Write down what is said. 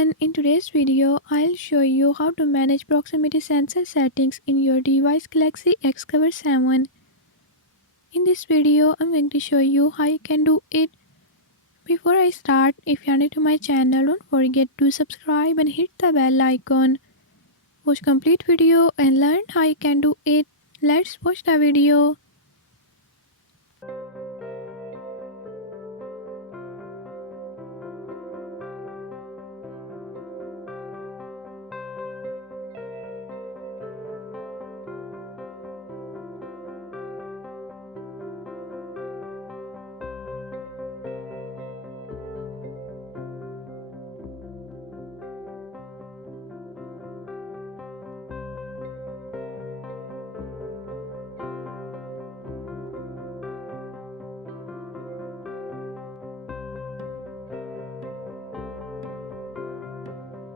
everyone, in today's video I'll show you how to manage proximity sensor settings in your device Galaxy Xcover 7. In this video I'm going to show you how you can do it. Before I start, if you are new to my channel, don't forget to subscribe and hit the bell icon. Watch complete video and learn how you can do it. Let's watch the video.